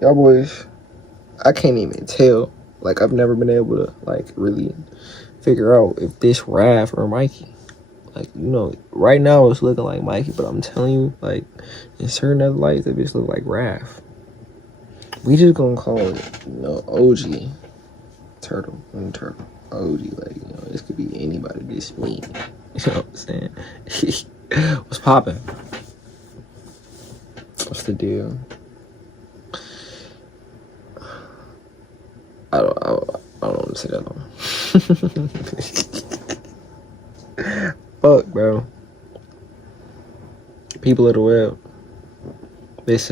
Y'all boys, I can't even tell. Like, I've never been able to, like, really figure out if this Raph or Mikey. Like, you know, right now it's looking like Mikey, but I'm telling you, like, in certain other lights, it just look like Raph. We just gonna call it, you know, OG. Turtle. OG, like, you know, this could be anybody, this me. You know what I'm saying? What's poppin'? What's the deal? I don't want to say that long. Fuck, bro. People of the web. This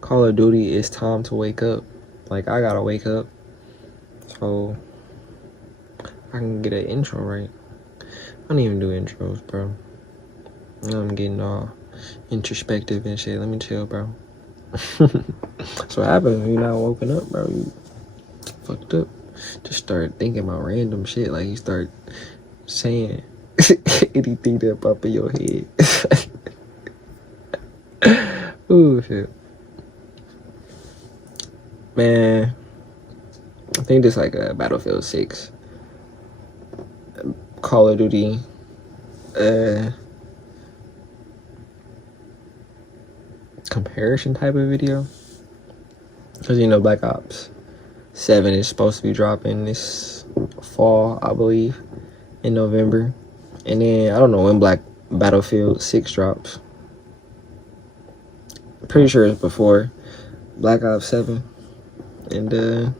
Call of Duty, it's time to wake up. Like, I gotta wake up so I can get an intro right. I don't even do intros, bro. I'm getting all introspective and shit. Let me chill, bro. So what happens when you're not woken up, bro? You fucked up. Just start thinking about random shit. Like, you start saying anything that pop in your head. Ooh, shit. Man, I think this like a Battlefield 6. Call of Duty. Comparison type of video. Because, you know, Black Ops 7 is supposed to be dropping this fall, I believe, in November. And then, I don't know when Battlefield 6 drops. Pretty sure it's before Black Ops 7. And,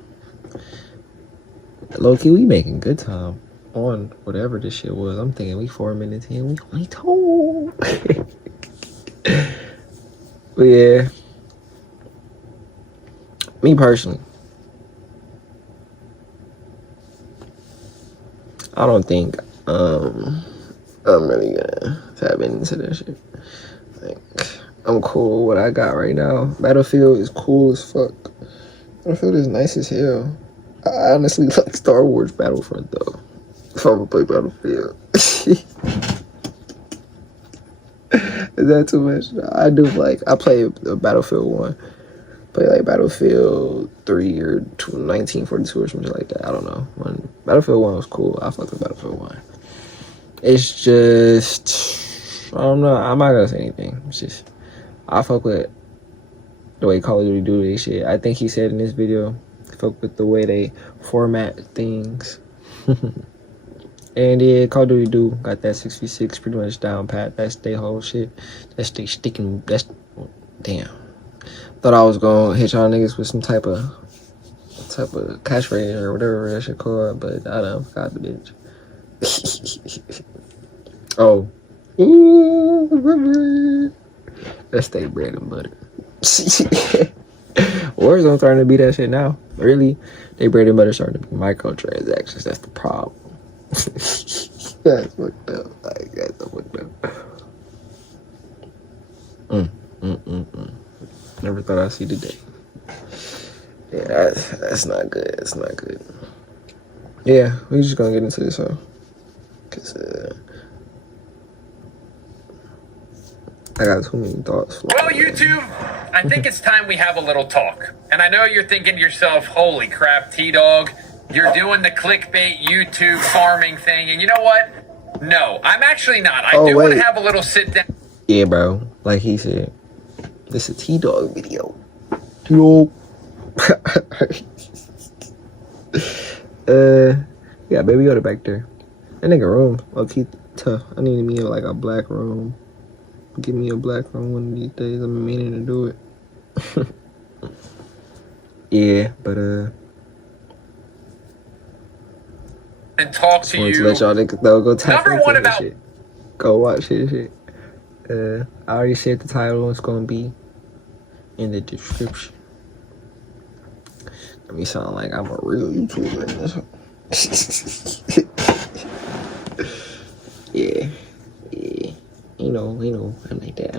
low-key, we making good time on whatever this shit was. I'm thinking we 4 minutes in, we only told. But yeah, me personally, I don't think I'm really gonna tap into that shit. Like, I'm cool with what I got right now. Battlefield is cool as fuck. Battlefield is nice as hell. I honestly like Star Wars Battlefront though. If I'm gonna play Battlefield. Is that too much? I do like, I play Battlefield 1. Play like Battlefield 3 or 1942 or something like that. I don't know. Battlefield 1 was cool. I fucked with Battlefield 1. It's just, I don't know. I'm not gonna say anything. It's just, I fuck with the way Call of Duty do this shit. I think he said in this video, fuck with the way they format things. And yeah, Call of Duty do got that 6v6 pretty much down pat. That's their whole shit. That's they sticking. That's damn. Thought I was gonna hit y'all niggas with some type of catchphrase or whatever that shit called, but I done forgot the bitch. Oh, ooh, that's they bread and butter. Warzone starting to be that shit now. Really, they bread and butter starting to be microtransactions. That's the problem. That's fucked up. Like, that's so fucked up. Never thought I'd see the day. Yeah, that's not good. That's not good. Yeah, we just gonna get into this, huh? Cause I got too many thoughts. Well, YouTube, I think it's time we have a little talk. And I know you're thinking to yourself, holy crap, T-Dog, you're doing the clickbait YouTube farming thing. And you know what? No, I'm actually not. I do want to have a little sit down. Yeah, bro. Like he said, this is a T-Dog video. T-Dog. Yeah, Baby Yoda back there. That nigga room, low-key tough. I need me like a black room. Give me a black room one of these days. I'm meaning to do it. Yeah, but and talk to you. To let y'all niggas know, go tap Number into one that about shit. Go watch his shit. I already said the title is gonna be in the description. Let me sound like I'm a real YouTuber in this. Yeah. You know, I'm like that.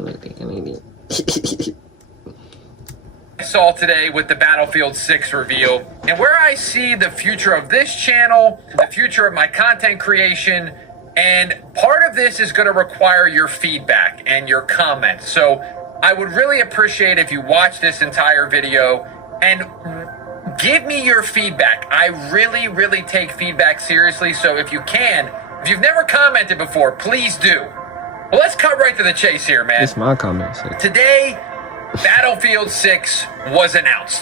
I saw today with the Battlefield 6 reveal, and where I see the future of this channel, the future of my content creation, and part of this is going to require your feedback and your comments. So I would really appreciate if you watch this entire video and give me your feedback. I really, really take feedback seriously. So if you can, if you've never commented before, please do. Well, let's cut right to the chase here, man. It's my comment section. Today, Battlefield 6 was announced.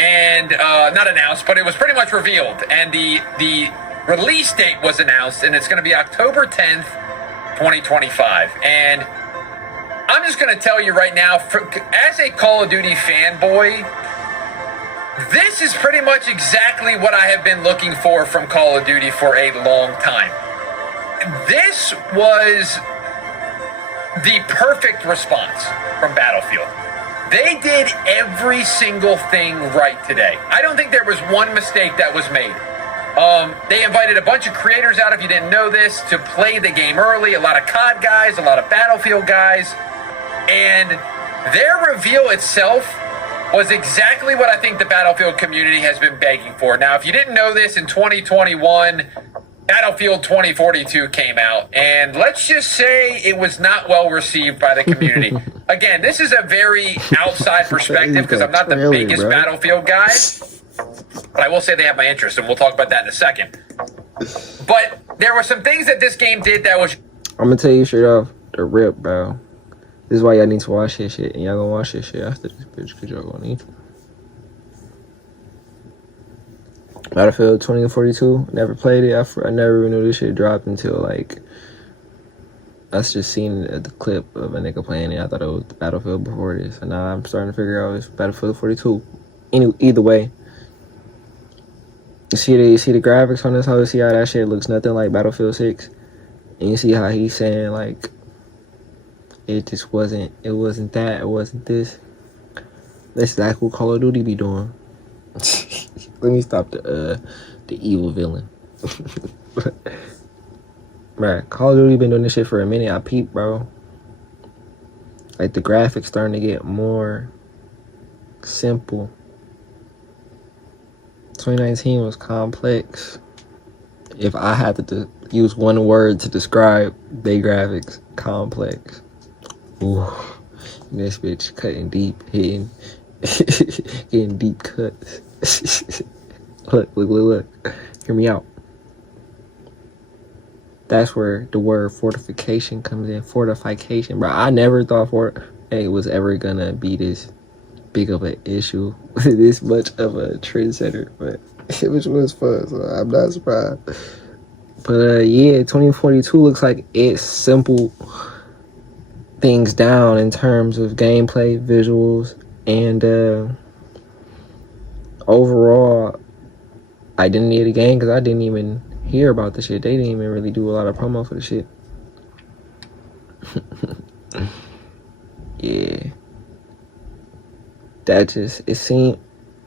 And, not announced, but it was pretty much revealed. And the release date was announced, and it's going to be October 10th, 2025. And I'm just going to tell you right now, as a Call of Duty fanboy, this is pretty much exactly what I have been looking for from Call of Duty for a long time. This was the perfect response from Battlefield. They did every single thing right today. I don't think there was one mistake that was made. They invited a bunch of creators out, if you didn't know this, to play the game early. A lot of COD guys, a lot of Battlefield guys. And their reveal itself was exactly what I think the Battlefield community has been begging for. Now, if you didn't know this, in 2021, Battlefield 2042 came out, and let's just say it was not well received by the community. Again, this is a very outside perspective because I'm not the biggest Battlefield guy, but I will say they have my interest, and we'll talk about that in a second. But there were some things that this game did that was... I'm gonna tell you straight off the rip, bro. This is why y'all need to watch this shit, and y'all gonna watch this shit after this bitch, because y'all gonna need to. Battlefield 2042, never played it. I never even knew this shit dropped until, like, I just seen the clip of a nigga playing it. I thought it was Battlefield before this, and now I'm starting to figure out it's Battlefield 42. Either way, you see the graphics on this, how you see how that shit looks nothing like Battlefield 6, and you see how he's saying, like, it wasn't that, it wasn't this. That's exactly what Call of Duty be doing. Let me stop the evil villain. Right, Call of Duty been doing this shit for a minute. I peeped, bro. Like, the graphics starting to get more simple. 2019 was complex. If I had to use one word to describe they graphics, complex. Ooh, this bitch cutting deep, hitting deep cuts. Look. Hear me out. That's where the word fortification comes in. Fortification, bro. I never thought it was ever gonna be this big of an issue, this much of a trendsetter, but it was fun, so I'm not surprised. But yeah, 2042 looks like it's simple things down in terms of gameplay, visuals, and overall identity of the game, because I didn't even hear about the shit. They didn't even really do a lot of promo for the shit. Yeah, that just, it seemed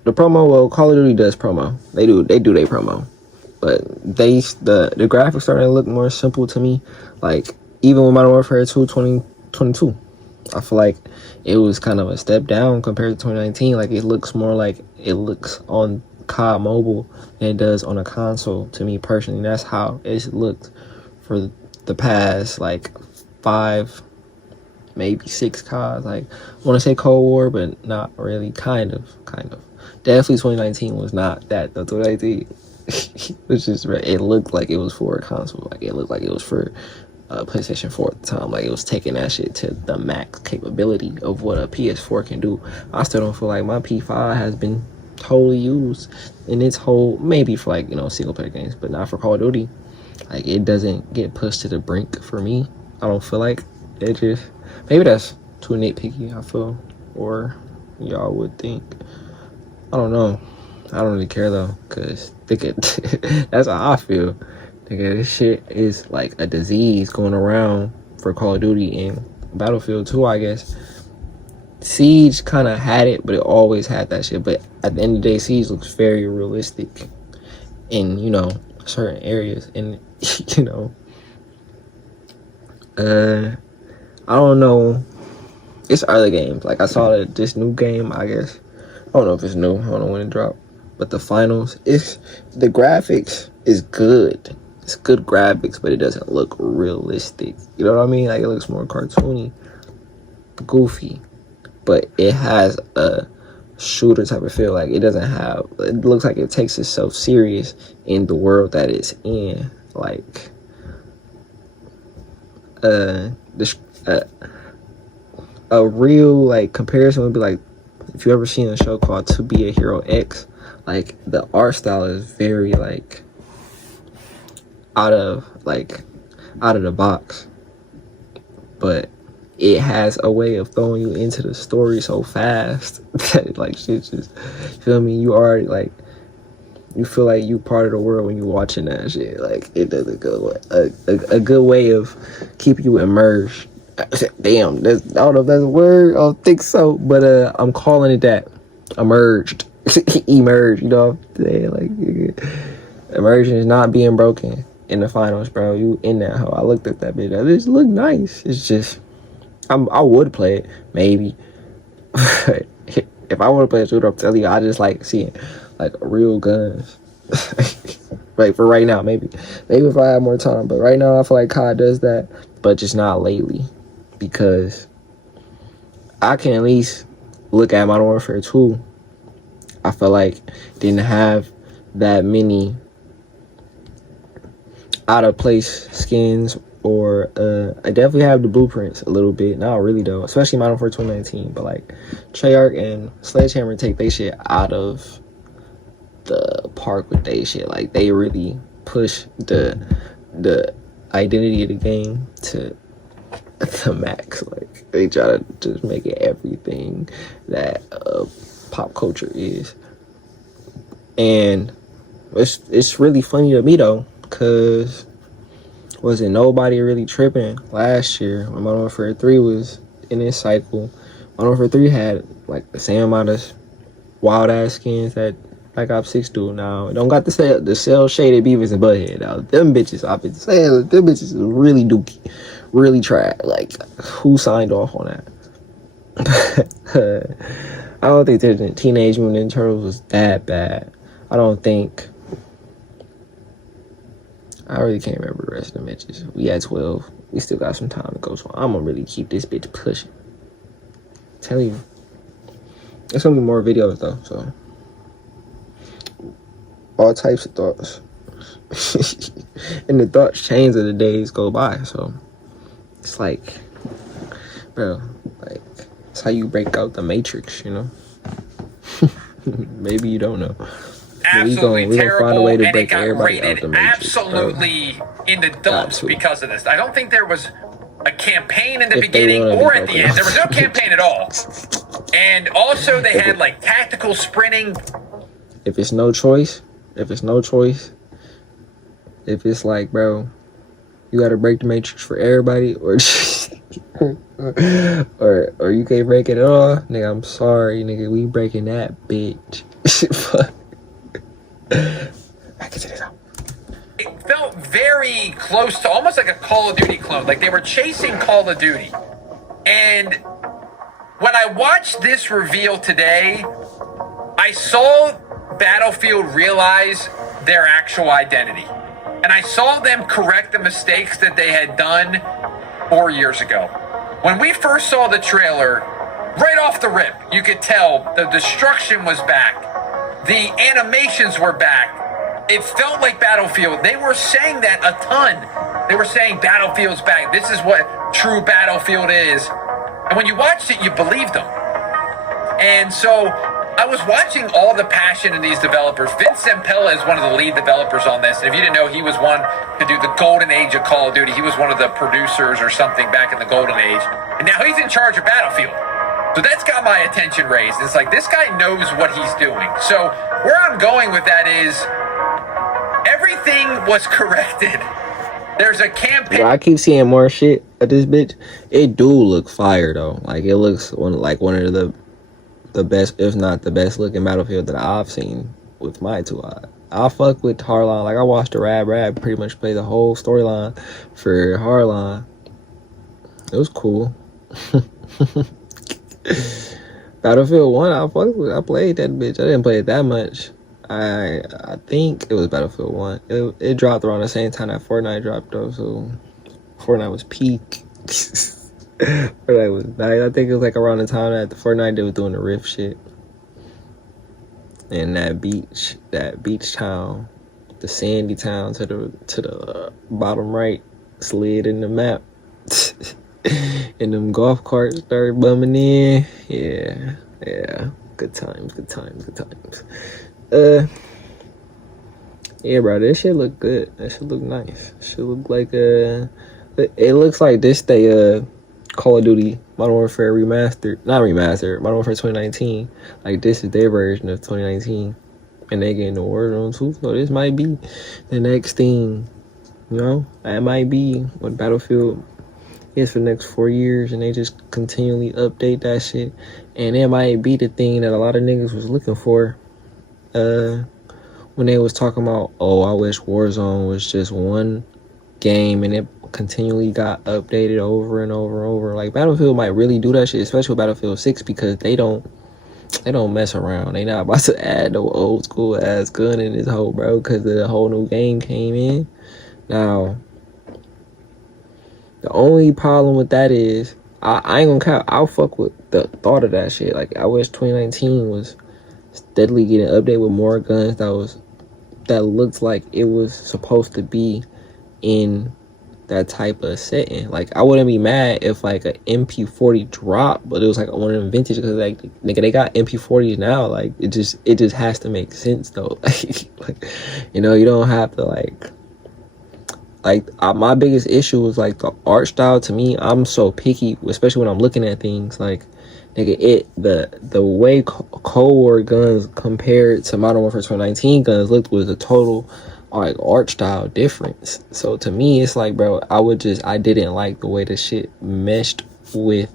the promo. Well, Call of Duty does promo. They do their promo, but the graphics starting to look more simple to me. Like, even with Modern Warfare 2 2022, I feel like it was kind of a step down compared to 2019. Like, it looks more like it looks on COD Mobile than it does on a console, to me personally. That's how it's looked for the past, like, 5, maybe 6 CODs. Like, I want to say Cold War, but not really. Kind of. Definitely 2019 was not that. That's what I did. Which is, it looked like it was for a console. Like, it looked like it was for PlayStation 4 at the time. Like, it was taking that shit to the max capability of what a PS4 can do. I still don't feel like my P5 has been totally used in its whole, maybe for, like, single player games, but not for Call of Duty. Like, it doesn't get pushed to the brink for me. I don't feel like it just, maybe that's too nitpicky, I feel, or y'all would think. I don't know. I don't really care though, because that's how I feel. Nigga, this shit is like a disease going around for Call of Duty and Battlefield 2, I guess. Siege kind of had it, but it always had that shit. But at the end of the day, Siege looks very realistic in, certain areas. And, I don't know. It's other games. Like, I saw this new game, I guess. I don't know if it's new. I don't know when it dropped. But the finals, the graphics is good. It's good graphics, but it doesn't look realistic. You know what I mean? Like, it looks more cartoony, goofy. but it has a shooter type of feel. Like it doesn't have. It looks like it takes itself serious in the world that it's in. Like this a real like comparison would be like if you ever seen a show called To Be a Hero X. Like the art style is very like out of the box, but it has a way of throwing you into the story so fast that like shit just, you feel me, you already like, you feel like you part of the world when you watching that shit. Like it does a good way of keeping you immersed. Damn, I don't know if that's a word. I don't think so, but I'm calling it that. Emerged. Emerge, you know what I'm saying? Like immersion is not being broken in the finals, bro. You in that hoe. I looked at that bitch. It just looked nice. It's just I would play it, maybe. If I want to play a shooter, I'm telling you, I just like seeing like real guns. Like for right now, maybe if I have more time, but right now I feel like COD does that, but just not lately, because I can at least look at Modern Warfare 2. I feel like didn't have that many out of place skins, or I definitely have the blueprints a little bit. Not really though, especially Modern Warfare 2019. But like Treyarch and Sledgehammer take they shit out of the park with they shit. Like they really push the identity of the game to the max. Like they try to just make it everything that pop culture is. And it's really funny to me though, cause wasn't nobody really tripping last year when Modern Warfare 3 was in its cycle. Modern Warfare 3 had like the same amount of wild ass skins that Black Ops 6 do now. It don't got the cell shaded Beavis and Butthead. Now them bitches, I've been saying, them bitches is really dookie, really trash. Like who signed off on that? I don't think the Teenage Mutant Ninja Turtles was that bad. I don't think. I really can't remember the rest of the matches. We had 12. We still got some time to go, so I'm gonna really keep this bitch pushing. Tell you. There's gonna be more videos though, so. All types of thoughts. And the thoughts change as the days go by, so. It's like, bro, like, it's how you break out the matrix, you know? Maybe you don't know. Absolutely we terrible, find a way to and break it got everybody out rated the matrix, absolutely in the dumps because of this. I don't think there was a campaign in the If they beginning wanna be or at the broken end. There was no out. campaign at all. And also they had like tactical sprinting. If it's no choice, if it's like, bro, you gotta break the matrix for everybody, or or you can't break it at all, nigga, I'm sorry, nigga, we breaking that bitch. Fuck. I can say this out. It felt very close to almost like a Call of Duty clone. Like they were chasing Call of Duty. And when I watched this reveal today, I saw Battlefield realize their actual identity. And I saw them correct the mistakes that they had done 4 years ago. When we first saw the trailer, right off the rip, you could tell the destruction was back. The animations were back. It felt like Battlefield. They were saying that a ton. They were saying Battlefield's back. This is what true Battlefield is. And when you watched it, you believed them. And so I was watching all the passion in these developers. Vince Zampella is one of the lead developers on this. And if you didn't know, he was one to do the golden age of Call of Duty. He was one of the producers or something back in the golden age. And now he's in charge of Battlefield. So that's got my attention raised. It's like, this guy knows what he's doing. So where I'm going with that is everything was corrected. There's a campaign. Bro, I keep seeing more shit at this bitch. It do look fire though. Like it looks one of the best, if not the best looking Battlefield that I've seen with my two eyes. I fuck with Hardline. Like I watched the Rab pretty much play the whole storyline for Hardline. It was cool. Battlefield 1, I played that bitch. I didn't play it that much. I think it was Battlefield 1. It dropped around the same time that Fortnite dropped though, so Fortnite was peak. Fortnite was nice. I think it was like around the time that the Fortnite they was doing the Rift shit. And that beach town, the sandy town to the bottom right slid in the map. And them golf carts started bumming in. Yeah. Good times. Yeah, bro, this shit look good. That shit look nice. Shit look like it looks like this day Call of Duty Modern Warfare Modern Warfare 2019. Like this is their version of 2019, and they getting the Warzone too. So this might be the next thing, you know. That might be what Battlefield is for the next 4 years, and they just continually update that shit. And it might be the thing that a lot of niggas was looking for. When they was talking about, oh, I wish Warzone was just one game and it continually got updated over and over. Like Battlefield might really do that shit, especially with Battlefield 6, because they don't mess around. They not about to add no old school ass gun in this whole, bro, because the whole new game came in. Now, the only problem with that is I ain't gonna count. I'll fuck with the thought of that shit. Like I wish 2019 was steadily getting updated with more guns that looked like it was supposed to be in that type of setting. Like I wouldn't be mad if like an MP40 dropped, but it was like one of them vintage, because like nigga they got MP40s now. Like it just has to make sense though. Like you know, you don't have to like my biggest issue was like the art style. To me, I'm so picky, especially when I'm looking at things like nigga, the way Cold War guns compared to Modern Warfare 2019 guns looked was a total like art style difference. So to me, it's like, bro, I didn't like the way the shit meshed with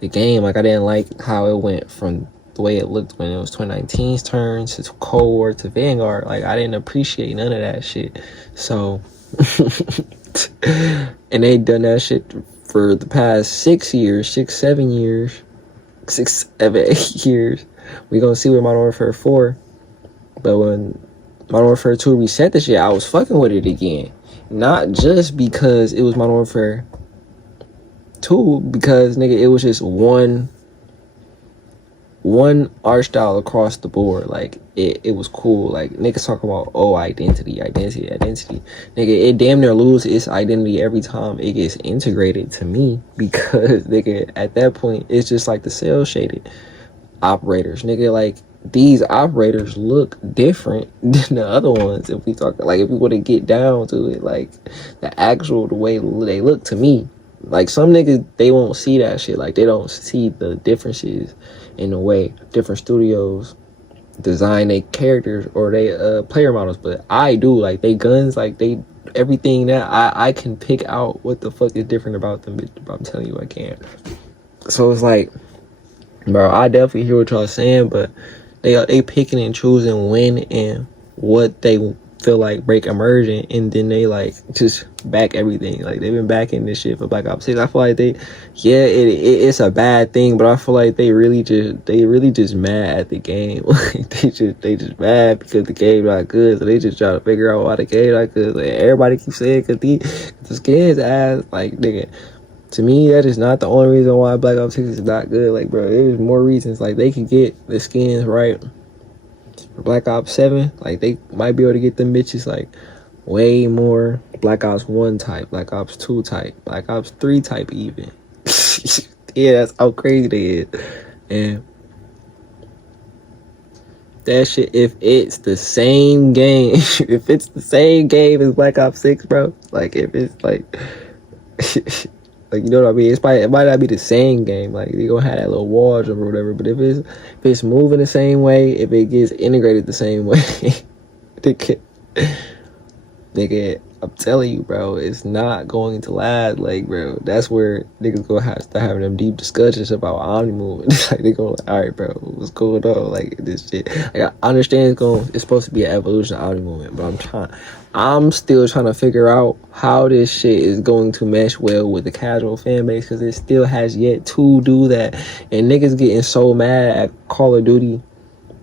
the game. Like I didn't like how it went from the way it looked when it was 2019's turn to Cold War to Vanguard. Like I didn't appreciate none of that shit. So and they done that shit for the past 6 years, 6, 7 years. 6, 7, 8 years. We gonna see with Modern Warfare 4. But when Modern Warfare 2 reset the shit, I was fucking with it again. Not just because it was Modern Warfare 2, because nigga, it was just one art style across the board. Like it was cool. Like niggas talking about, oh, identity. Nigga, it damn near loses its identity every time it gets integrated to me, because nigga, at that point it's just like the cell shaded operators. Nigga, like these operators look different than the other ones. If we talk, like if we want to get down to it, like the way they look to me. Like some niggas, they won't see that shit. Like they don't see the differences in the way different studios design their characters or they player models, but I do. Like they guns, like they everything that I can pick out what the fuck is different about them. I'm telling you, I can't. So it's like, bro, I definitely hear what y'all saying, but they picking and choosing when and what they feel like break immersion, and then they like just back everything. Like they've been backing this shit for Black Ops 6. I feel like it's a bad thing, but I feel like they really just mad at the game. Like they just mad because the game not good, so they just try to figure out why the game not good. Like everybody keeps saying cause the skins ass. Like nigga, to me that is not the only reason why Black Ops 6 is not good. Like bro, there's more reasons. Like they could get the skins right for Black Ops 7, like they might be able to get them bitches like way more Black Ops 1 type, Black Ops 2 type, Black Ops 3 type even. Yeah, that's how crazy they is. And that shit, if it's the same game, if it's the same game as Black Ops 6, bro, like if it's like like, you know what I mean? It might not be the same game. Like you're gonna have that little wall jump or whatever. But if it's moving the same way, if it gets integrated the same way, nigga, I'm telling you, bro, it's not going to last. Like, bro, that's where niggas gonna have to start having them deep discussions about Omni movement. Like they go like, all right, bro, what's going on? Like this shit. Like I understand it's supposed to be an evolution of Omni movement, but I'm still trying to figure out how this shit is going to mesh well with the casual fan base, because it still has yet to do that. And niggas getting so mad at Call of Duty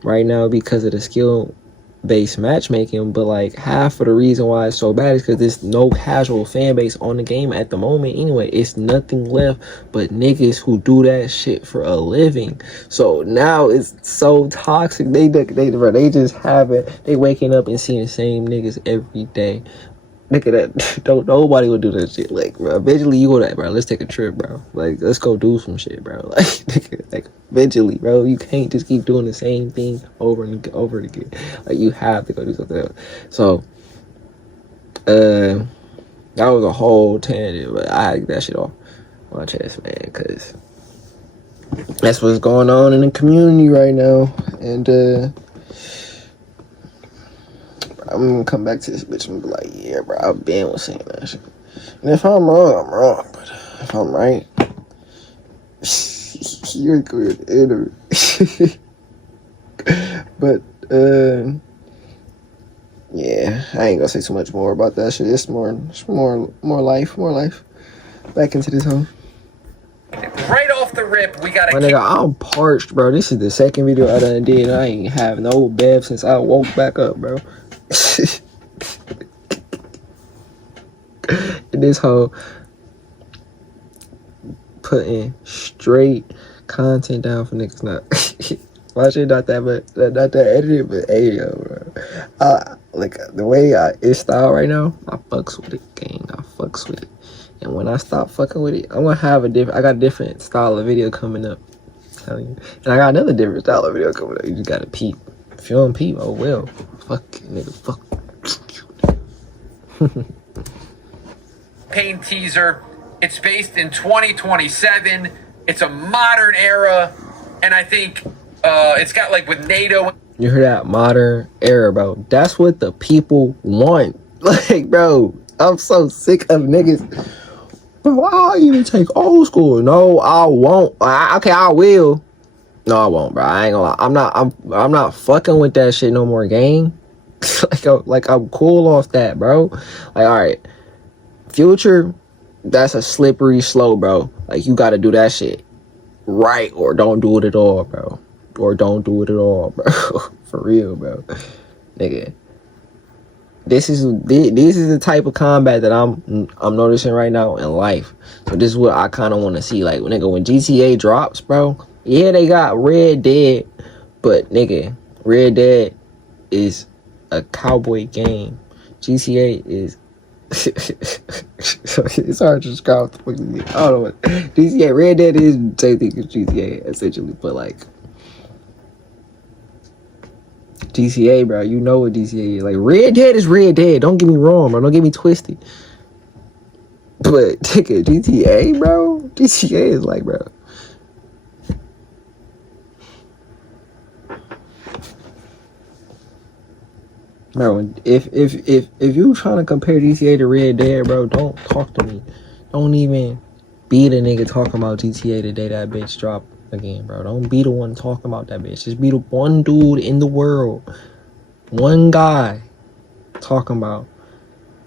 right now because of the skill based matchmaking, but like half of the reason why it's so bad is because there's no casual fan base on the game at the moment anyway. It's nothing left but niggas who do that shit for a living. So now it's so toxic. They just have it. They waking up and seeing the same niggas every day. Nigga, that don't nobody would do that shit. Like, bro, eventually you go that, bro. Let's take a trip, bro. Like, let's go do some shit, bro. Like, nigga, like eventually, bro. You can't just keep doing the same thing over and over again. Like, you have to go do something else. So, that was a whole tangent, but I had to get that shit off my chest, man, because that's what's going on in the community right now, and I'm gonna come back to this bitch and be like, yeah, bro, I've been was saying that shit. And if I'm wrong, I'm wrong. But if I'm right, you're good interview. But yeah, I ain't gonna say too much more about that shit. It's more life. Back into this home. Right off the rip, we gotta. My nigga, I'm parched, bro. This is the second video I done did, and I ain't have no bev since I woke back up, bro. This whole putting straight content down for niggas not. My shit not that edited, but hey yo, bro. Like the way it's styled right now, I fucks with it, gang. I fucks with it. And when I stop fucking with it, I'm gonna have I got a different style of video coming up. I'm telling you. And I got another different style of video coming up. You just gotta peep. If you don't peep, oh well. Fuck it, nigga, fuck. Campaign teaser. It's based in 2027. It's a modern era, and I think it's got like with NATO. You heard that? Modern era, bro. That's what the people want. Like, bro, I'm so sick of niggas. Bro, I'll even take old school. No, I won't. Okay, I will. No, I won't, bro. I ain't gonna lie. I'm not fucking with that shit no more, gang. like I'm cool off that, bro. Like, all right, Future, that's a slippery slope, bro. Like, you gotta do that shit right, or don't do it at all, bro. Or don't do it at all, bro. For real, bro. Nigga, this is the type of combat that I'm noticing right now in life. So this is what I kind of want to see. Like, nigga, when GTA drops, bro. Yeah, they got Red Dead, but nigga, Red Dead is a cowboy game. GTA is it's hard to describe what the fuck it is. I don't know what GTA Red Dead is the same thing as GTA essentially, but like GTA, bro, you know what GTA is. Like, Red Dead is Red Dead. Don't get me wrong, bro. Don't get me twisted. But nigga, GTA, bro, GTA is like, bro. Bro, if you trying to compare GTA to Red Dead, bro, don't talk to me. Don't even be the nigga talking about GTA the day that bitch dropped again, bro. Don't be the one talking about that bitch. Just be the one dude in the world, one guy talking about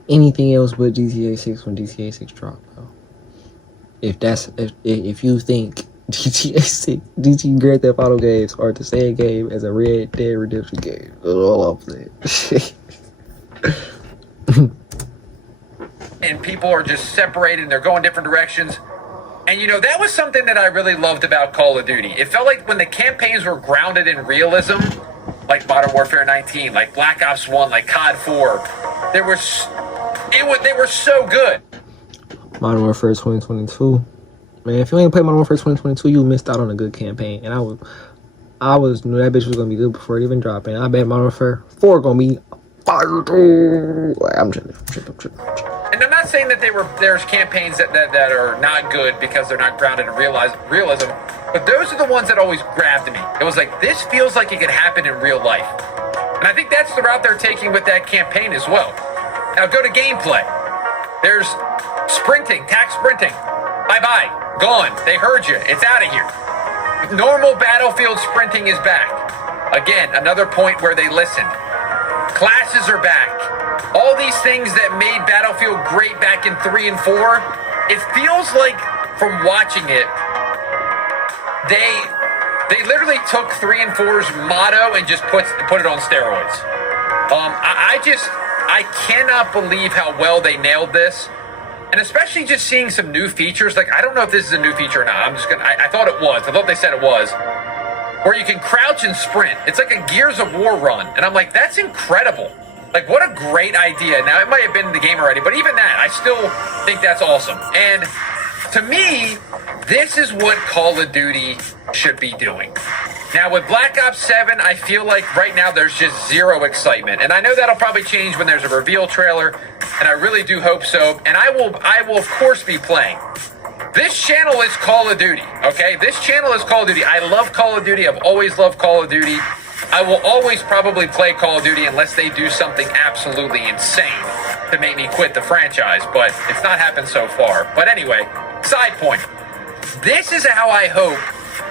anything else but GTA 6 when GTA 6 dropped, bro. If you think GTA 6, Grand Theft Auto games are the same game as a Red Dead Redemption game. That's all I'm saying. And people are just separated and they're going different directions. And you know, that was something that I really loved about Call of Duty. It felt like when the campaigns were grounded in realism, like Modern Warfare 19, like Black Ops 1, like COD 4, they were so good. Modern Warfare 2022. Man, if you ain't played Modern Warfare 2022, you missed out on a good campaign. And I knew that bitch was gonna be good before it even dropped. And I bet Modern Warfare 4 gonna be fire too. Like, I'm tripping. And I'm not saying that there's campaigns that are not good because they're not grounded in realism, but those are the ones that always grabbed me. It was like, this feels like it could happen in real life. And I think that's the route they're taking with that campaign as well. Now go to gameplay. There's sprinting, tac sprinting. Bye-bye. Gone. They heard you. It's out of here. Normal Battlefield sprinting is back. Again, another point where they listened. Classes are back. All these things that made Battlefield great back in 3 and 4, it feels like, from watching it, they literally took 3 and 4's motto and just put it on steroids. I cannot believe how well they nailed this. And especially just seeing some new features. Like, I don't know if this is a new feature or not. I thought it was. I thought they said it was. Where you can crouch and sprint. It's like a Gears of War run. And I'm like, that's incredible. Like, what a great idea. Now, it might have been in the game already, but even that, I still think that's awesome. And to me, this is what Call of Duty should be doing. Now, with Black Ops 7, I feel like right now there's just zero excitement. And I know that'll probably change when there's a reveal trailer, and I really do hope so. And I will of course be playing. This channel is Call of Duty, okay? This channel is Call of Duty. I love Call of Duty. I've always loved Call of Duty. I will always probably play Call of Duty unless they do something absolutely insane to make me quit the franchise, but it's not happened so far. But anyway, side point. This is how I hope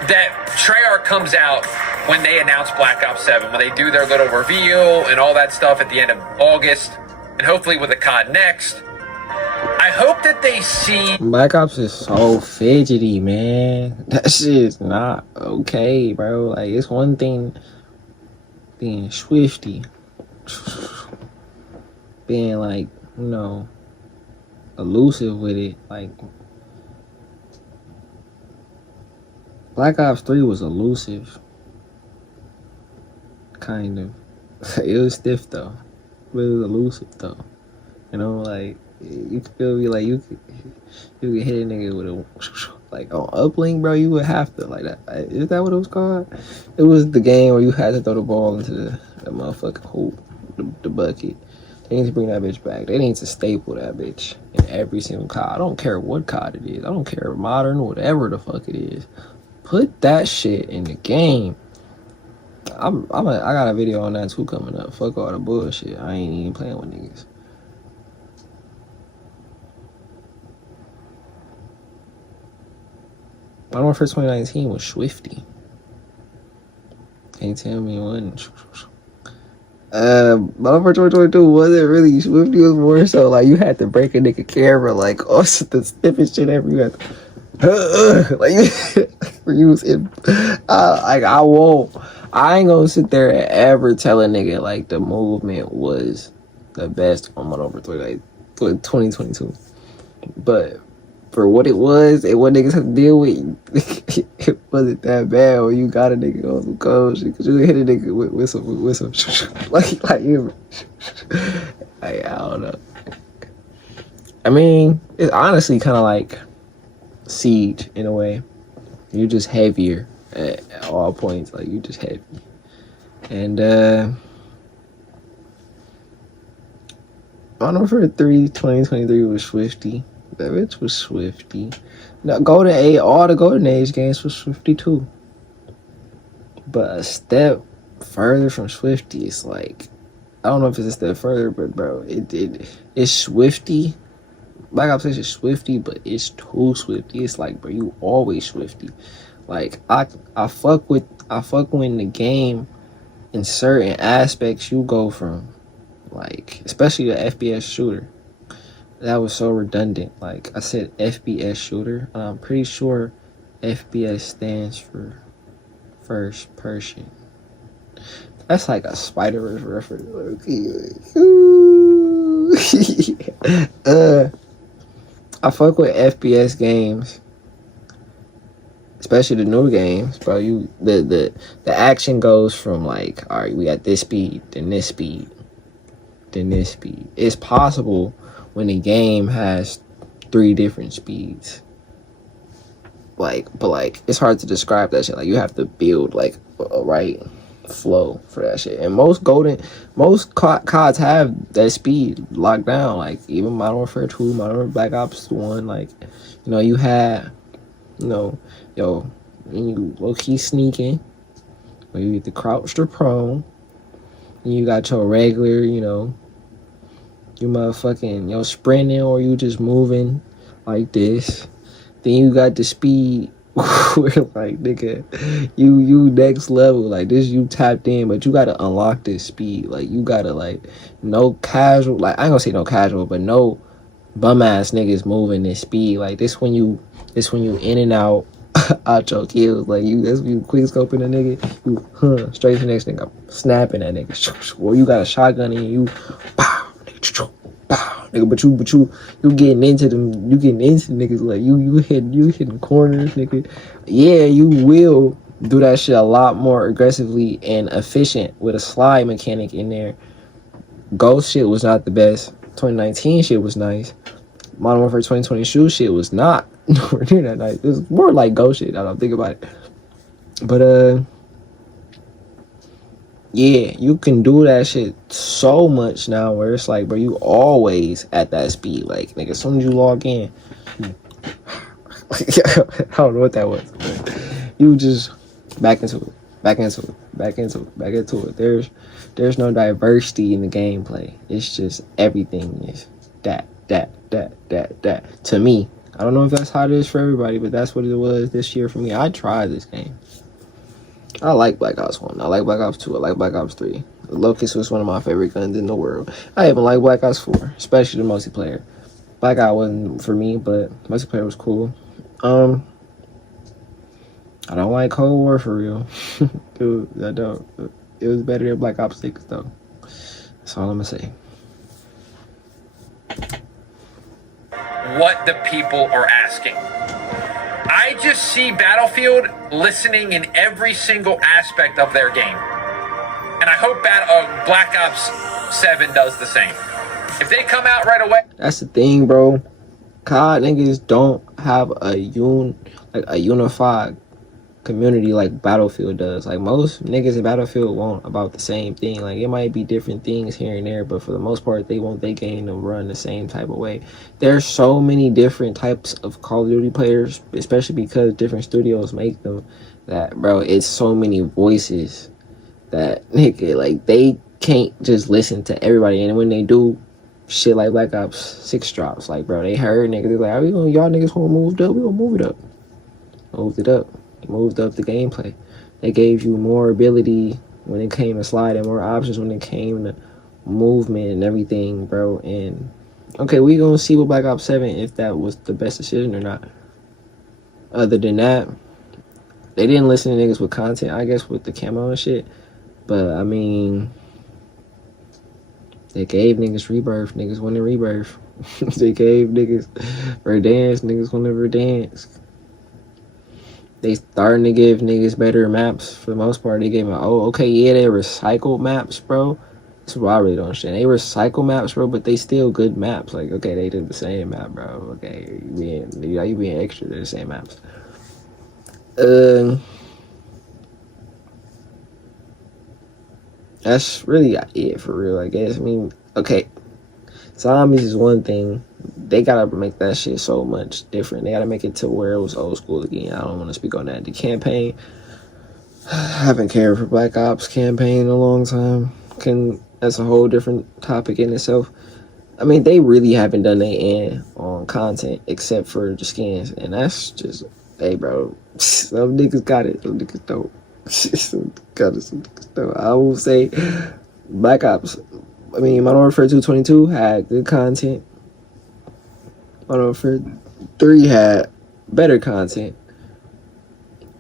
that Treyarch comes out when they announce Black Ops 7, when they do their little reveal and all that stuff at the end of August, and hopefully with the COD next. I hope that they see... Black Ops is so fidgety, man. That shit's not okay, bro. Like, it's one thing being swifty, being like, you know, elusive with it. Like, Black Ops 3 was elusive, kind of. It was stiff though, but it was elusive though. You know, like, you could feel me, like, you could hit a nigga with a, like, on uplink, bro. You would have to, like, that. Is that what it was called? It was the game where you had to throw the ball into the motherfucking hoop, the bucket. They need to bring that bitch back. They need to staple that bitch in every single COD. I don't care what COD it is. I don't care, modern, whatever the fuck it is. Put that shit in the game. I got a video on that too coming up. Fuck all the bullshit. I ain't even playing with niggas. Modern Warfare 2019 was swifty. Can't tell me it wasn't. Modern Warfare 2022 wasn't really swifty. It was more so like you had to break a nigga camera, like, oh, the stiffest shit ever. You had to, like, you was in, like, I ain't gonna sit there and ever tell a nigga like the movement was the best on Modern Warfare 2022. But for what it was and what niggas had to deal with, it wasn't that bad when you got a nigga on some cold shit. Cause you hit a nigga with some like you. I don't know. I mean, it's honestly kind of like Siege in a way. You're just heavier at all points. Like, you just heavy. And Modern Warfare 3 2023 was swifty. That bitch was swifty. Now, all the Golden Age games was swifty too. But a step further from swifty, it's like, I don't know if it's a step further, but bro, it's swifty. Black Ops 6 is swifty, but it's too swifty. It's like, bro, you always swifty. Like, I fuck when the game in certain aspects you go from, like, especially the FPS shooter. That was so redundant. Like I said, FPS shooter, and I'm pretty sure FPS stands for first person. That's like a Spider-Verse reference. I fuck with FPS games, especially the new games, bro. The action goes from like, all right, we got this speed, then this speed, then this speed. It's possible when the game has 3 different speeds. Like, but like, it's hard to describe that shit. Like, you have to build like a right flow for that shit. And most CODs have that speed locked down. Like, even Modern Warfare 2, Modern Warfare Black Ops 1, like, you know, you had, you know, when you low-key sneaking, when you get the crouched or prone, and you got your regular, you know, you motherfucking, yo, sprinting, or you just moving like this. Then you got the speed where, like, nigga, you next level. Like, this, you tapped in, but you gotta unlock this speed. Like, you gotta, like, no casual, like, I ain't gonna say no casual, but no bum ass niggas moving this speed. Like, this when you in and out I choke you. Like, that's you quick scoping a nigga. You, straight to the next nigga. Snapping that nigga. Or you got a shotgun and you, pow, nigga, pow, nigga. But you getting into them. You getting into niggas. Like, you hitting corners, nigga. Yeah, you will do that shit a lot more aggressively and efficient with a slide mechanic in there. Ghost shit was not the best. 2019 shit was nice. Modern Warfare 2020 shoe shit was not nowhere near that nice. It was more like Ghost shit. I don't think about it. But yeah, you can do that shit so much now where it's like, bro, you always at that speed. Like, nigga, as soon as you log in, I don't know what that was. You just back into it. There's no diversity in the gameplay. It's just everything is that. To me, I don't know if that's how it is for everybody, but that's what it was this year for me. I tried this game. I like Black Ops 1. I like Black Ops 2. I like Black Ops 3. The Locust was one of my favorite guns in the world. I even like Black Ops 4, especially the multiplayer. Black Ops wasn't for me, but multiplayer was cool. I don't like Cold War for real. Dude, I don't. It was better than Black Ops 6 though. That's all I'm gonna say. What the people are asking. I just see Battlefield listening in every single aspect of their game. And I hope Black Ops 7 does the same. If they come out right away... That's the thing, bro. COD niggas don't have a unified community like Battlefield does. Like, most niggas in Battlefield want about the same thing. Like, it might be different things here and there, but for the most part, they want their game to run the same type of way. There's so many different types of Call of Duty players, especially because different studios make them, that, bro, it's so many voices that, nigga, like, they can't just listen to everybody. And when they do, shit like Black Ops 6 drops. Like, bro, they heard niggas, they're like, y'all niggas want to move it up? We gonna move it up. Moved it up. Moved up the gameplay. They gave you more ability when it came to slide and more options when it came to movement and everything, bro. And okay, we gonna see with Black Ops 7 if that was the best decision or not. Other than that, they didn't listen to niggas with content, I guess, with the camo and shit. But I mean, they gave niggas Rebirth. Niggas wanted Rebirth. They gave niggas Verdansk. Niggas wanted Verdansk. They starting to give niggas better maps for the most part. They gave them, okay, yeah, they recycled maps, bro. That's what I really don't understand. They recycle maps, bro, but they still good maps. Like, okay, they did the same map, bro. Okay, you being extra, they're the same maps. That's really it for real, I guess. I mean, okay, zombies is one thing. They gotta make that shit so much different. They gotta make it to where it was old school again. I don't want to speak on that. The campaign, I haven't cared for Black Ops campaign in a long time. That's a whole different topic in itself. I mean, they really haven't done their end on content except for the skins, and that's just, hey, bro, some niggas got it, some niggas don't. Some niggas don't. I will say, Black Ops. I mean, Modern Warfare 2.22 had good content. Modern Warfare 3 had better content.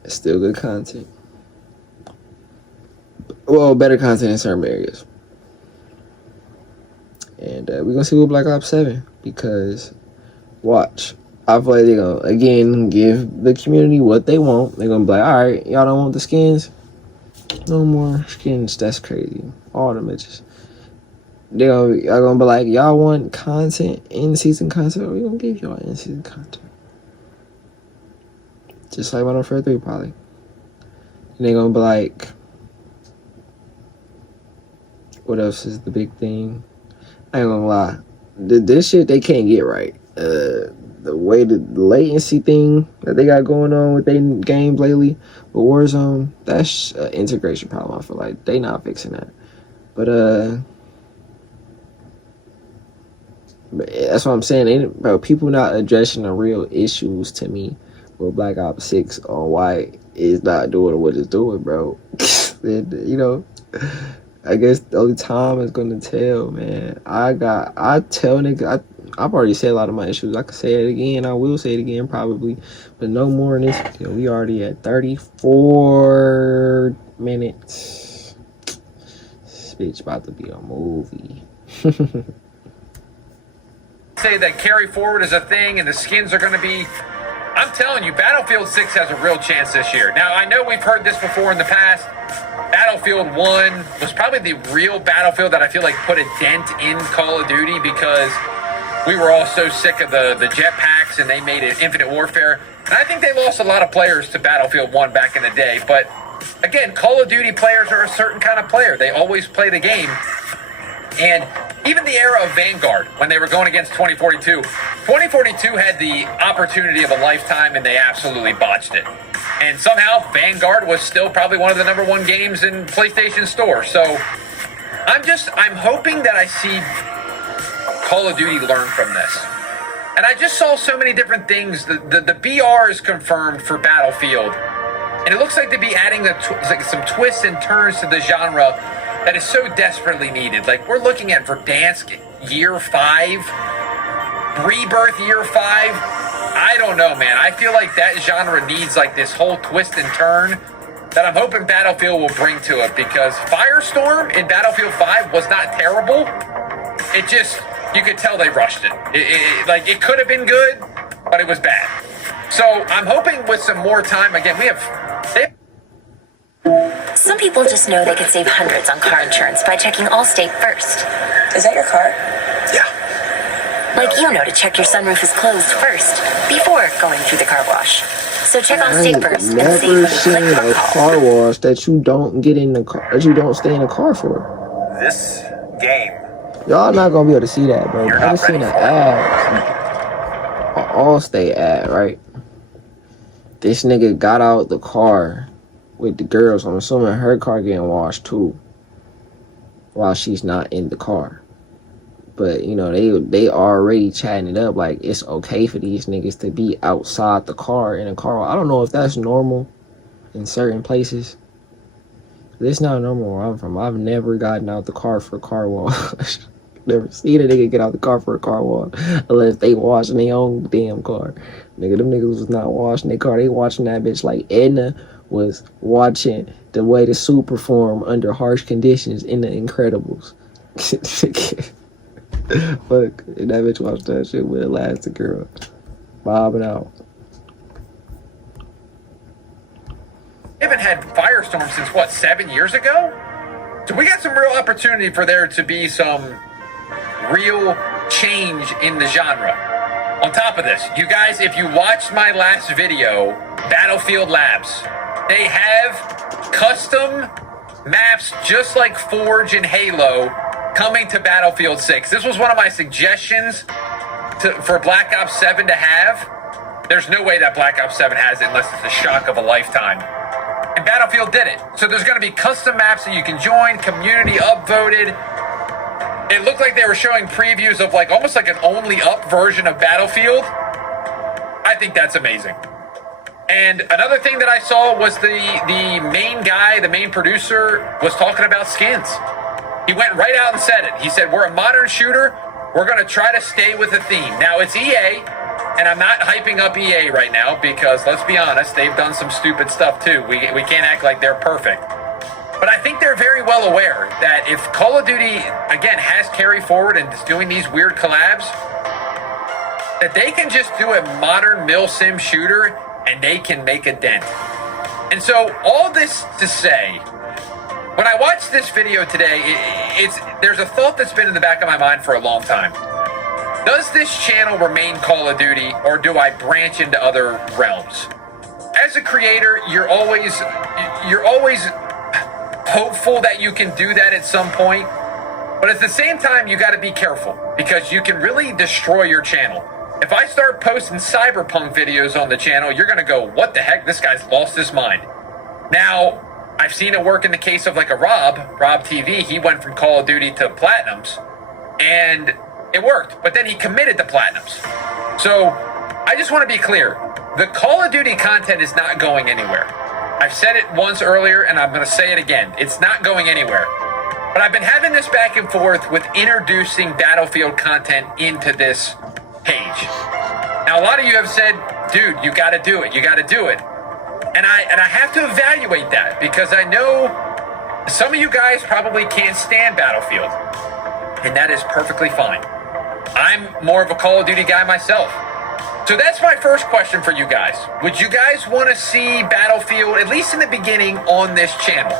Still good content. Well, better content in certain areas. And we're going to see with Black Ops 7. Because, watch. I feel like they're going to, again, give the community what they want. They're going to be like, alright, y'all don't want the skins? No more skins. That's crazy. All the bitches. Y'all gonna be like, y'all want content, in-season content? We're gonna give y'all in-season content. Just like Modern Warfare 3, probably. And they're gonna be like, what else is the big thing? I ain't gonna lie. This shit they can't get right. The way the latency thing that they got going on with their games lately with Warzone, that's an integration problem. I feel like they not fixing that. But that's what I'm saying. Bro, people not addressing the real issues to me with Black Ops 6 on why it's not doing what it's doing, bro. And, you know, I guess the only time is gonna tell, man. I tell niggas, I've already said a lot of my issues. I could say it again. I will say it again probably, but no more in this video. We already at 34 minutes. This bitch about to be a movie. Say that carry forward is a thing and the skins are going to be. I'm telling you, Battlefield 6 has a real chance this year. Now, I know we've heard this before in the past. Battlefield 1 was probably the real Battlefield that I feel like put a dent in Call of Duty because we were all so sick of the jetpacks and they made it Infinite Warfare. And I think they lost a lot of players to Battlefield 1 back in the day. But again, Call of Duty players are a certain kind of player. They always play the game. And even the era of Vanguard, when they were going against 2042, 2042 had the opportunity of a lifetime and they absolutely botched it. And somehow Vanguard was still probably one of the #1 games in PlayStation Store. So I'm hoping that I see Call of Duty learn from this. And I just saw so many different things. The BR is confirmed for Battlefield. And it looks like to be adding some twists and turns to the genre that is so desperately needed. Like, we're looking at Verdansk year 5, Rebirth year 5. I don't know, man. I feel like that genre needs like this whole twist and turn that I'm hoping Battlefield will bring to it, because Firestorm in Battlefield 5 was not terrible. It just, you could tell they rushed it. It could have been good, but it was bad. So I'm hoping with some more time, again, Some people just know they can save hundreds on car insurance by checking Allstate first. Is that your car? Yeah. Like you know to check your sunroof is closed first, before going through the car wash. So check I Allstate ain't first and never save when you seen click a car car wash that you don't get in the car, that you don't stay in the car for. This game. Y'all not gonna be able to see that, bro. You're I not just seen ready an for it. ad, an Allstate ad, right? This nigga got out the car with the girl, so I'm assuming her car getting washed too, while she's not in the car. But you know, they already chatting it up like it's okay for these niggas to be outside the car in a car. I don't know if that's normal in certain places. It's not normal where I'm from. I've never gotten out the car for a car wash. Never seen a nigga get out the car for a car wash unless they washing their own damn car. Nigga, them niggas was not washing their car. They watching that bitch like Edna was watching the way the suit perform under harsh conditions in The Incredibles. Fuck, and that bitch watched that shit with Elastigirl bobbing out. We haven't had Firestorm since, what, 7 years ago? So we got some real opportunity for there to be some real change in the genre. On top of this, you guys, if you watched my last video, Battlefield Labs, they have custom maps just like Forge and Halo coming to Battlefield 6. This was one of my suggestions for Black Ops 7 to have. There's no way that Black Ops 7 has it unless it's the shock of a lifetime. And Battlefield did it. So there's going to be custom maps that you can join, community upvoted. It looked like they were showing previews of like almost like an only up version of Battlefield. I think that's amazing. And another thing that I saw was the main guy, the main producer, was talking about skins. He went right out and said it. He said, we're a modern shooter. We're going to try to stay with the theme. Now, it's EA, and I'm not hyping up EA right now because, let's be honest, they've done some stupid stuff too. We can't act like they're perfect. But I think they're very well aware that if Call of Duty, again, has carry forward and is doing these weird collabs, that they can just do a modern mil-sim shooter and they can make a dent. And so, all this to say, when I watched this video today, there's a thought that's been in the back of my mind for a long time. Does this channel remain Call of Duty, or do I branch into other realms? As a creator, you're always hopeful that you can do that at some point, but at the same time, you got to be careful because you can really destroy your channel. If I start posting Cyberpunk videos on the channel, you're going to go, what the heck? This guy's lost his mind. Now, I've seen it work in the case of like a Rob TV. He went from Call of Duty to Platinums, and it worked. But then he committed to Platinums. So I just want to be clear. The Call of Duty content is not going anywhere. I've said it once earlier, and I'm going to say it again. It's not going anywhere. But I've been having this back and forth with introducing Battlefield content into this page. Now, a lot of you have said, dude, you got to do it. You got to do it. And I have to evaluate that because I know some of you guys probably can't stand Battlefield. And that is perfectly fine. I'm more of a Call of Duty guy myself. So that's my first question for you guys. Would you guys want to see Battlefield, at least in the beginning, on this channel?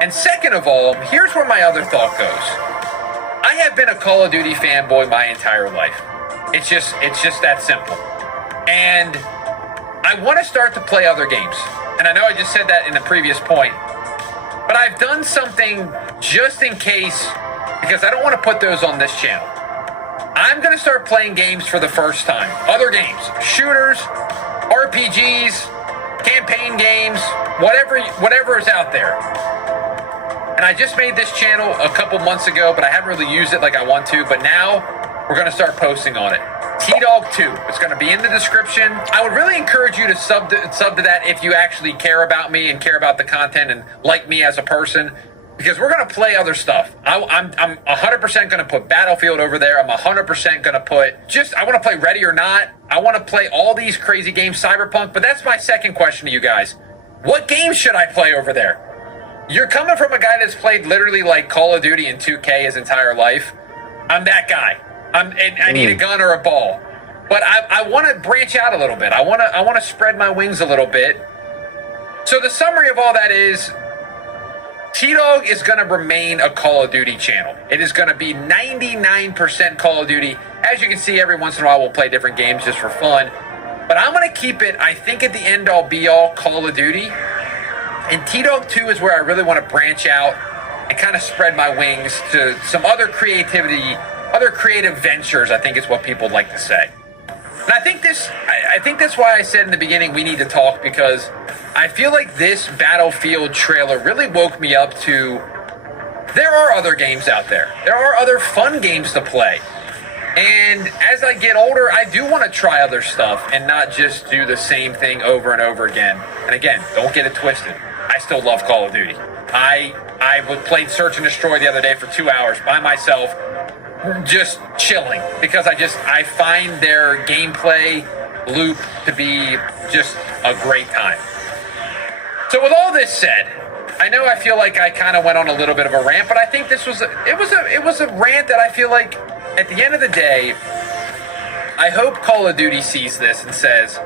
And second of all, here's where my other thought goes. I have been a Call of Duty fanboy my entire life. It's just that simple. And I want to start to play other games. And I know I just said that in the previous point. But I've done something just in case, because I don't want to put those on this channel. I'm going to start playing games for the first time. Other games. Shooters, RPGs, campaign games, whatever is out there. And I just made this channel a couple months ago, but I haven't really used it like I want to. But now we're going to start posting on it. T-Dog 2. It's going to be in the description. I would really encourage you to sub to that if you actually care about me and care about the content and like me as a person. Because we're going to play other stuff. I'm 100% going to put Battlefield over there. I'm 100% going to put I want to play Ready or Not. I want to play all these crazy games, Cyberpunk. But that's my second question to you guys. What games should I play over there? You're coming from a guy that's played literally like Call of Duty and 2K his entire life. I'm that guy. I need a gun or a ball. But I want to branch out a little bit. I want to spread my wings a little bit. So the summary of all that is T-Dog is going to remain a Call of Duty channel. It is going to be 99% Call of Duty. As you can see, every once in a while we'll play different games just for fun. But I'm going to keep it, I think, at the end-all, be-all Call of Duty. And T-Dog 2 is where I really want to branch out and kind of spread my wings to some other creativity, other creative ventures, I think is what people like to say. And I think that's why I said in the beginning we need to talk, because I feel like this Battlefield trailer really woke me up to there are other games out there. There are other fun games to play. And as I get older, I do want to try other stuff and not just do the same thing over and over again. And again, don't get it twisted. I still love Call of Duty. I played Search and Destroy the other day for 2 hours by myself, just chilling, because I find their gameplay loop to be just a great time. So with all this said, I know I feel like I kind of went on a little bit of a rant, but I think it was a rant that I feel like at the end of the day, I hope Call of Duty sees this and says,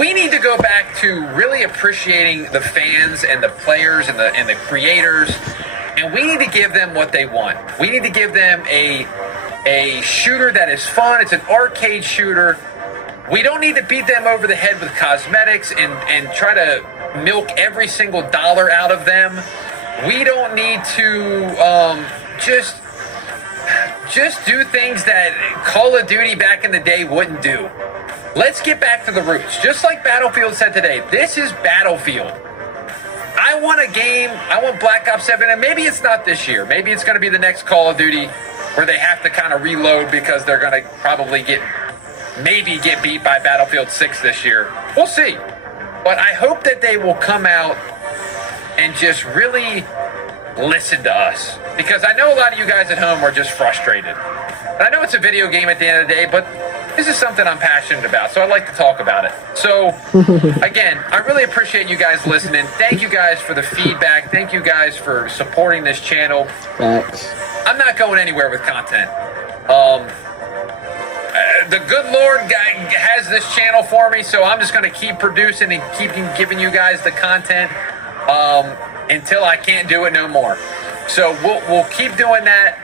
we need to go back to really appreciating the fans and the players and the creators, and we need to give them what they want. We need to give them a shooter that is fun. It's an arcade shooter. We don't need to beat them over the head with cosmetics and try to milk every single dollar out of them. We don't need to just do things that Call of Duty back in the day wouldn't do. Let's get back to the roots. Just like Battlefield said today, this is Battlefield. I want a game, I want Black Ops 7, and maybe it's not this year. Maybe it's going to be the next Call of Duty where they have to kind of reload because they're going to probably get beat by Battlefield 6 this year. We'll see. But I hope that they will come out and just really listen to us. Because I know a lot of you guys at home are just frustrated. And I know it's a video game at the end of the day, but this is something I'm passionate about, so I'd like to talk about it. So, again, I really appreciate you guys listening. Thank you guys for the feedback. Thank you guys for supporting this channel. Facts. I'm not going anywhere with content. The good Lord has this channel for me, so I'm just going to keep producing and keep giving you guys the content until I can't do it no more. So we'll keep doing that.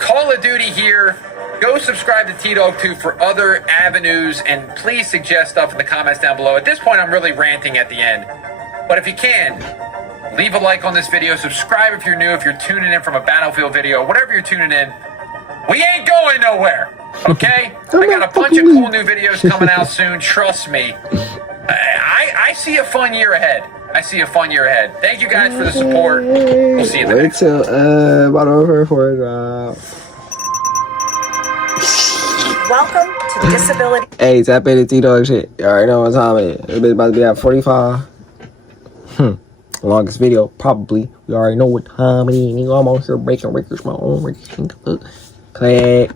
Call of Duty here. Go subscribe to T-Dog 2 for other avenues, and please suggest stuff in the comments down below. At this point, I'm really ranting at the end. But if you can, leave a like on this video. Subscribe if you're new, if you're tuning in from a Battlefield video, whatever you're tuning in. We ain't going nowhere, okay? I got a bunch of cool new videos coming out soon. Trust me. I see a fun year ahead. I see a fun year ahead. Thank you guys for the support. We'll see you in the next. Wait till Battlefield 4 drop. Welcome to Disability. Hey, tap into T-Dog shit. You already know what time it is. It's about to be at 45. Longest video, probably. We already know what time it is. I'm on here breaking records, my own records. Click.